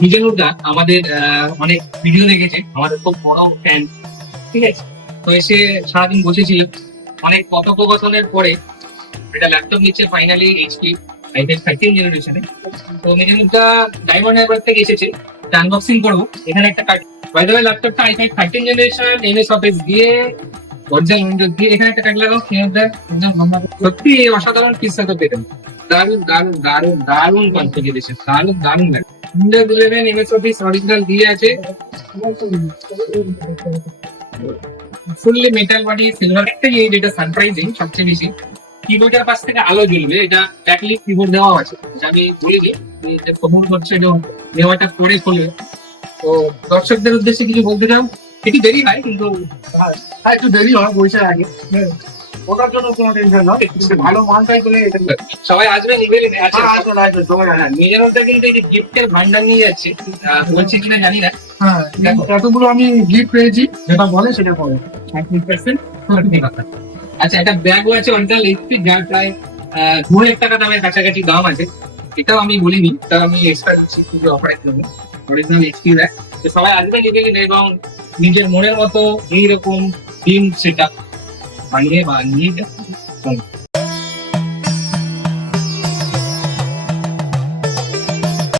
মিজানুরদা আমাদের অনেক ভিডিও দেখেছে, আমাদের খুব বড় ফ্যান। ঠিক আছে, তো এসে সারাদিন বসেছিলাম, অনেক কথোপকথনের পরে এটা ল্যাপটপ নিচ্ছে ফাইনালি এইচপি i5 13 জেনারেশনে। তো মিজানুরদা ডায়মন্ড হারবার থেকে এসেছে, আনবক্সিং করবো। এখানে একটা কার্ড, বাই দ্য ওয়ে ল্যাপটপটা i5 13 জেনারেশন, এমএস অফিস দিয়ে, অরিজিনাল উইন্ডোজ দিয়ে। এখানে একটা কার্ড লাগাও, সত্যি অসাধারণ পিসটা তো পেতেন। দারুণ দারুণ দারুণ দারুণ কনফিগারেশন, দারুণ দারুণ লাগে। উইন্ডোজ 11 এমএস অফিস অরিজিনাল দিয়ে আছে, ফুললি মেটাল বডি, সিলভার। একটা জিনিস যেটা সারপ্রাইজিং সবচেয়ে বেশি, কিবোর্ডের পাশ থেকে আলো জ্বলবে। এটা ব্যাকলিট কিবোর্ড দেওয়া আছে, যা আমি বলিনি যে ফোন করছে যে নেওয়াটা পরে খুলবে। তো দর্শকদের উদ্দেশ্যে কিছু বলতে চাও? একটু দেরি হয় কিন্তু, একটু দেরি হয় পয়সার আগে, ওটার জন্য কোনো টেনশন নয়। ভালো মালটাই বলে সবাই আসবে নিবে। আচ্ছা, সবাই নিজের মধ্যে কিন্তু এই যে গিফটের ভান্ডার নিয়ে যাচ্ছে, বলছি কিনা জানি না। হ্যাঁ, এতগুলো আমি গিফট পেয়েছি, যেটা বলে সেটা করে। 30% সত্যি কথা। আচ্ছা, একটা ব্যাগও আছে অরিজিনাল এইচপি, যার প্রায় 2,000 টাকা দামের কাছাকাছি দাম আছে। এটাও আমি বলিনি, তাও আমি এক্সট্রা দিচ্ছি পুজো অফারের জন্য। অরিজিনাল এইচপি ব্যাগ, তো সবাই আসবে নিবে কিনা এবং নিজের মনের মতো এইরকম টিম সেট আপ বানিয়ে বা নিয়ে